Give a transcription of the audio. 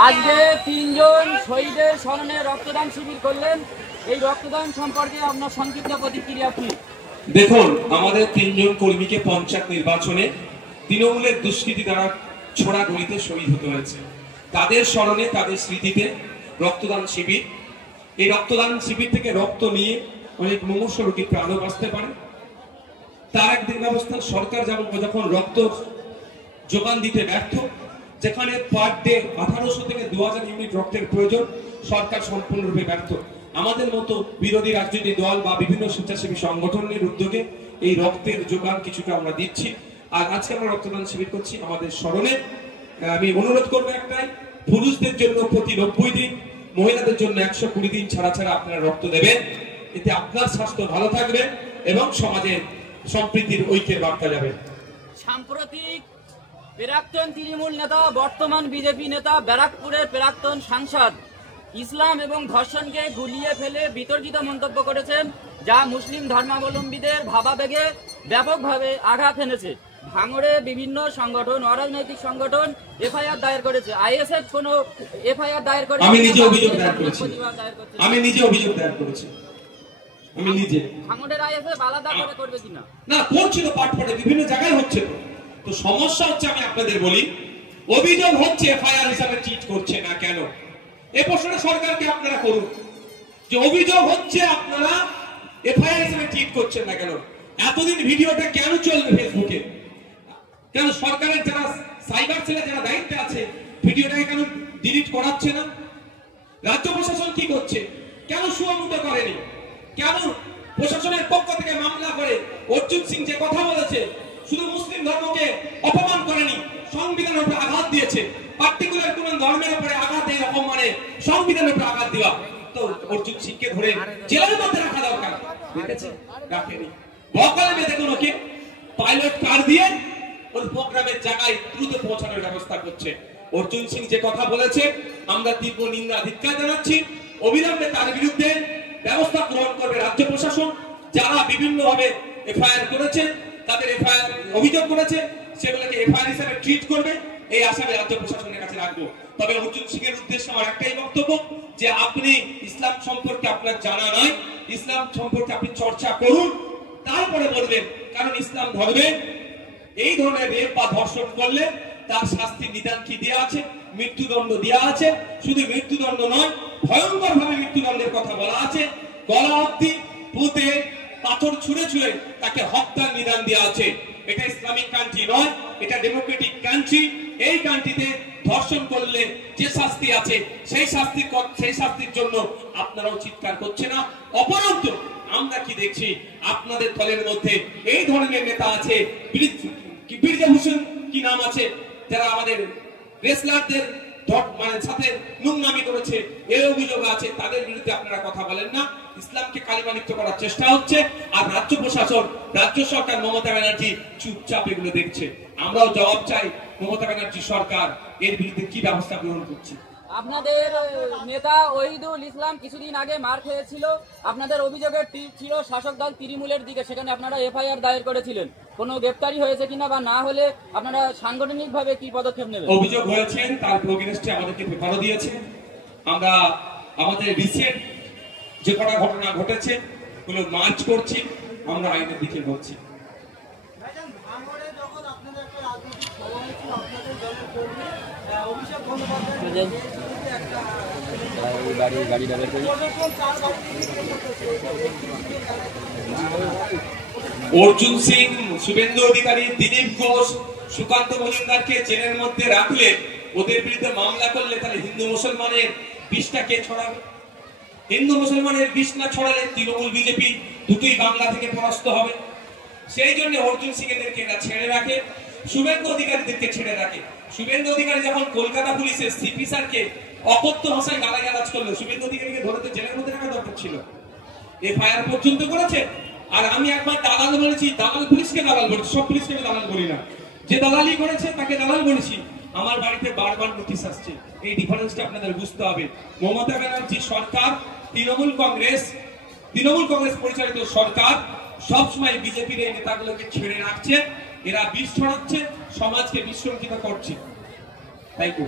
আজকে তিনজন শহীদের স্মরণে রক্তদান শিবির করলেন। এই রক্তদান সম্পর্কে আপনার সংক্ষিপ্ত প্রতিক্রিয়া কি? দেখুন, আমাদের তিনজন কর্মীকে পঞ্চায়েত নির্বাচনে তৃণমূলের দুষ্কৃতী দ্বারা ছোড়া গুলিতে শহীদ হতে হয়েছে। তাদের স্মরণে, তাদের স্মৃতিতে রক্তদান শিবির। এই রক্তদান শিবির থেকে রক্ত নিয়ে অনেক মুমূর্ষু রোগীর প্রাণও বাঁচতে পারে। তার একদিন ব্যবস্থা সরকার যখন রক্ত যোগান দিতে ব্যর্থ, যেখানে পার ডে 1800 থেকে 2000 ইউনিট রক্তের প্রয়োজন, সরকার সম্পূর্ণরূপে ব্যর্থ। আমাদের মতো বিরোধী রাজনৈতিক দল বা বিভিন্ন স্বেচ্ছাসেবী সংগঠনের উদ্যোগে এই রক্তের যোগান কিছুটা আমরা দিচ্ছি। আর আজকে আমরা রক্তদান শিবির করছি আমাদের স্মরণে। আমি অনুরোধ করবো একটাই, পুরুষদের জন্য প্রতি 90 দিন, মহিলাদের জন্য 120 দিন ছাড়া ছাড়া আপনারা রক্ত দেবেন। এতে আপনার স্বাস্থ্য ভালো থাকবে এবং সমাজের সম্প্রীতির ঐক্যের বার্তা যাবে। সাম্প্রতিক প্রাক্তন তৃণমূল নেতা, বর্তমান বিজেপি নেতা, ব্যারাকপুরের প্রাক্তন সাংসদ ইসলাম এবং ধর্ষণকে গুলিয়ে ফেলে বিতর্কিত মন্তব্য করেছেন, যা মুসলিম ধর্মাবলম্বীদের ভাবাবেগে ব্যাপকভাবে আঘাত এনেছে। ভাঙড়ে বিভিন্ন সংগঠন, অরাজনৈতিক সংগঠন এফআইআর দায়ের করেছে। আইএসএফ কোনো এফআইআর দায়ের করেছে? আমি নিজে অভিযোগ দায়ের করেছি। আমি নিজে ভাঙড়ের আইএসএফ আলাদা করে করবে কিনা? না, করছে তো, পাটপাটে বিভিন্ন জায়গায় হচ্ছে। তো সমস্যা হচ্ছে, আমি আপনাদের বলি, অভিযোগ হচ্ছে এফআইআর হিসাবে ট্রিট করছে না কেন? এই প্রশ্নটা সরকারকে আপনারা করুন, যে অভিযোগ হচ্ছে আপনারা এফআইআর হিসাবে ট্রিট করছেন না কেন? এতদিন ভিডিওটা কেন চলবে ফেসবুকে? কেন সরকারের যারা সাইবার সেলে যারা দায়িত্বে আছে ভিডিওটাকে কেন ডিলিট করাচ্ছে না? রাজ্য প্রশাসন কি করছে? কেন সুমুক্ত করেনি? কেন প্রশাসনের পক্ষ থেকে মামলা করে অর্জুন সিং যে কথা বলেছে, শুধু মুসলিম ধর্মকে অপমান করেনি, সংবিধানের উপরে আঘাত দিয়েছে, পার্টিকুলার কোন ধর্মের উপরে আঘাত এই রকম মানে সংবিধানের উপরে আঘাত দেওয়া, তো অর্জুন সিংকে ধরে জেলের মধ্যে রাখা দরকার, দেখেছে? রাখেনি। বকালে বেঁধে কোনোকে পাইলট কার দিয়ে ওর প্রোগ্রামের জায়গায় দ্রুত পৌঁছানোর ব্যবস্থা করছে। অর্জুন সিং যে কথা বলেছে, আমরা তীব্র নিন্দা ধিক্কার জানাচ্ছি। অবিলম্বে তার বিরুদ্ধে ব্যবস্থা গ্রহণ করবে রাজ্য প্রশাসন। যারা বিভিন্নভাবে এফআইআর করেছে, তাদের এফআইআর অভিযোগ করেছে, সেগুলোকে এফআইআর হিসেবে ট্রিট করবে, এই আশায় রাজ্য প্রশাসনের কাছে রাখবো। তবে অর্জুন সিং এর উদ্দেশ্যে আমার একটাই বক্তব্য, যে আপনি ইসলাম সম্পর্কে আপনার জানা নাই, ইসলাম সম্পর্কে আপনি চর্চা করুন, তারপরে বলবেন। কারণ ইসলাম ধর্মে এই ধরনের রেপ বা ধর্ষণ করলে তার শাস্তি নিদান কি দেওয়া আছে? মৃত্যুদণ্ড দেওয়া আছে। শুধু মৃত্যুদণ্ড নয়, ভয়ঙ্কর ভাবে মৃত্যুদণ্ডের কথা বলা আছে। গলা অব্দি পুঁতে পাথর ছুঁড়ে ছুঁড়ে তাকে হত্যার নিদান দেওয়া আছে। এটা ইসলামিক কান্ট্রি নয়, এটা ডেমোক্রেটিক কান্ট্রি। এই কান্ট্রিতে ধর্ষণ করলে যে শাস্তি আছে, সেই শাস্তির জন্য আপনারাও চিৎকার করছে না। অপরন্ত আমরা কি দেখছি, আপনাদের দলের মধ্যে এই ধরনের নেতা আছে, বীরভূষণ কি নাম আছে, যারা আমাদের রেসলারদের মানে সাথে নোংরামি করেছে, এই অভিযোগ আছে। তাদের বিরুদ্ধে আপনারা কথা বলেন না। ইসলামকে কালিমালিপ্ত করার চেষ্টা হচ্ছে, আর রাজ্য প্রশাসন, রাজ্য সরকার, মমতা ব্যানার্জি চুপচাপ এগুলো দেখছে। আমরাও জবাব চাই, মমতা ব্যানার্জি সরকার এর বিরুদ্ধে কি ব্যবস্থা গ্রহণ করছে? আপনাদের নেতা ওহিদুল ইসলাম কিছুদিন আগে মার খেয়েছিল। আপনাদের অভিযোগের ছিল শাসক দল তৃণমূলের দিকে, সেখানে আপনারা এফআইআর দায়ের করেছিলেন। কোনো গ্রেফতারি হয়েছে কিনা, বা না হলে আপনারা সাংগঠনিকভাবে কি পদক্ষেপ নেবেন? অভিযোগ হয়েছেন, তার প্রোগ্রেসটি আমাদেরকে পেপারও দিয়েছে। আমরা আমাদের রিসেন্ট যে কটা ঘটনা ঘটেছে ওগুলো মার্চ করছি, আমরা আইনের দিকে বলছি। অর্জুন সিং, শুভেন্দু অধিকারী, দিলীপ ঘোষ, সুকান্ত মজুমদারকে জেলের মধ্যে রাখলে, ওদের বিরুদ্ধে মামলা করলে, তাহলে হিন্দু মুসলমানের বিষটা কে ছড়াবে? হিন্দু মুসলমানের বিষ না ছড়ালে তৃণমূল বিজেপি দুটোই বাংলা থেকে পরাস্ত হবে। সেই জন্য অর্জুন সিং এদেরকে এরা ছেড়ে রাখে, শুভেন্দু অধিকারীদেরকে ছেড়ে রাখে। শুভেন্দু অধিকারী যখন কলকাতা পুলিশের সিপি স্যারকে অকথ্য ভাষায় গালাগালাজ করলো, শুভেন্দু অধিকারীকে ধরে জেলের মধ্যে রাখা দরকার ছিল। এফআইআর পর্যন্ত করেছে। আর আমি একবার দালাল বলেছি, দালাল পুলিশকে দালাল বলেছি, সব পুলিশকে আমি দালাল বলি না। যে দালালি করেছে তাকে দালাল বলেছি। আমার বাড়িতে বারবার নোটিশ আসছে। এই ডিফারেন্সটা আপনাদের বুঝতে হবে। মমতা ব্যানার্জি সরকার, তৃণমূল কংগ্রেস পরিচালিত সরকার সবসময় বিজেপির এই নেতাগুলোকে ছেড়ে রাখছে। এরা বিষ ছড়াচ্ছে, সমাজকে বিশৃঙ্খলিত করছে। তাই তো